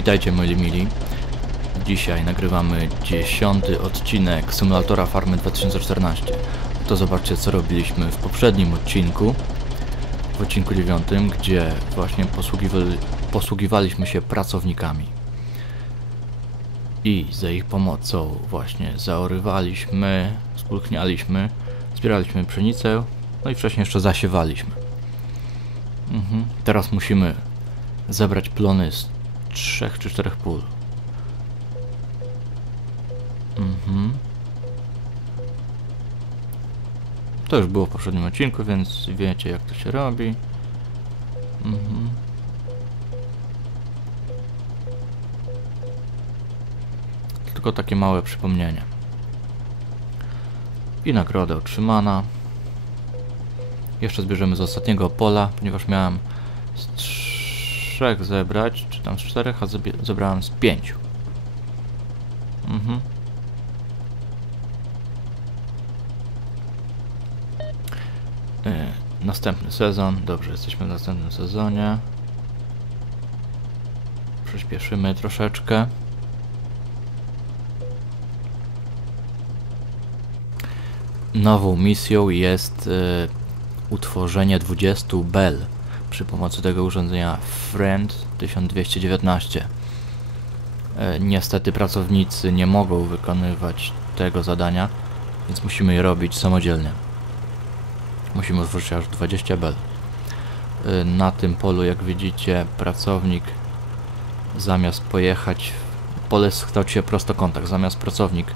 Witajcie moi mili. Dzisiaj nagrywamy dziesiąty odcinek Symulatora Farmy 2014. To zobaczcie co robiliśmy w poprzednim odcinku, w odcinku dziewiątym, gdzie właśnie posługiwali, posługiwaliśmy się pracownikami. I za ich pomocą właśnie zaorywaliśmy, spulchnialiśmy, zbieraliśmy pszenicę, no i wcześniej jeszcze zasiewaliśmy. Mhm. Teraz musimy zebrać plony z trzech czy czterech pól. Mhm. To już było w poprzednim odcinku, więc wiecie jak to się robi. Mhm. Tylko takie małe przypomnienie. I nagroda otrzymana. Jeszcze zbierzemy z ostatniego pola, ponieważ miałem z trzech zebrać, czy tam z czterech, a zebrałem z pięciu. Mhm. E, następny sezon. Dobrze, jesteśmy w następnym sezonie. Przyspieszymy troszeczkę. Nową misją jest e, utworzenie 20 bel przy pomocy tego urządzenia Friend 1219. E, niestety pracownicy nie mogą wykonywać tego zadania, więc musimy je robić samodzielnie. Musimy utworzyć aż 20 bel. E, na tym polu, jak widzicie, pracownik zamiast pojechać, pole jest w kształcie zamiast pracownik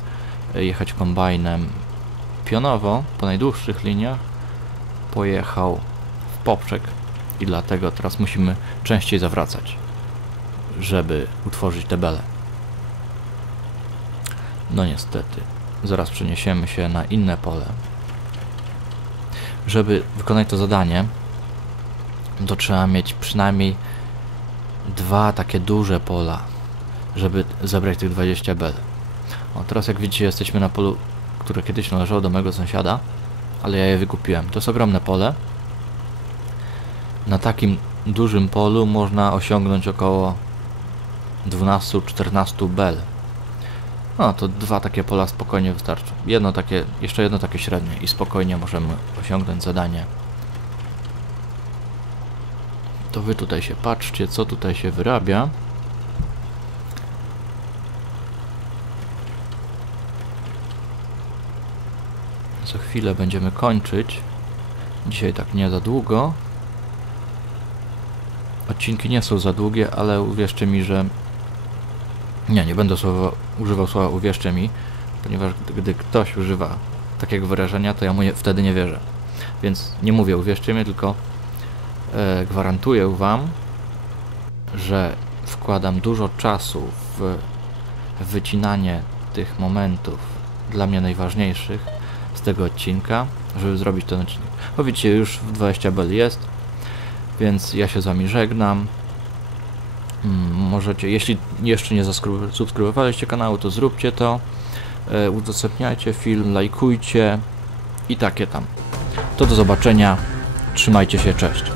e, jechać kombajnem pionowo po najdłuższych liniach, pojechał w poprzek i dlatego teraz musimy częściej zawracać, żeby utworzyć te bele. No niestety, zaraz przeniesiemy się na inne pole. Żeby wykonać to zadanie, to trzeba mieć przynajmniej dwa takie duże pola, żeby zebrać tych 20 bel. O, teraz jak widzicie jesteśmy na polu, które kiedyś należało do mojego sąsiada, ale ja je wykupiłem. To jest ogromne pole. Na takim dużym polu można osiągnąć około 12-14 bel. No to dwa takie pola spokojnie wystarczą. Jedno takie, jeszcze jedno takie średnie i spokojnie możemy osiągnąć zadanie. To wy tutaj się patrzcie, co tutaj się wyrabia. Za chwilę będziemy kończyć. Dzisiaj tak nie za długo. Odcinki nie są za długie, ale uwierzcie mi, że... Nie, nie będę słowa, używał słowa uwierzcie mi, ponieważ gdy, ktoś używa takiego wyrażenia, to ja mu nie, wtedy nie wierzę. Więc nie mówię uwierzcie mi, tylko e, gwarantuję wam, że wkładam dużo czasu w wycinanie tych momentów dla mnie najważniejszych z tego odcinka, żeby zrobić ten odcinek. Bo już w 20 bel jest, więc ja się z wami żegnam. Mm, Możecie, jeśli jeszcze nie zasubskrybowaliście kanału, to zróbcie to. E, udostępniajcie film, lajkujcie i takie tam. To do zobaczenia. Trzymajcie się, cześć.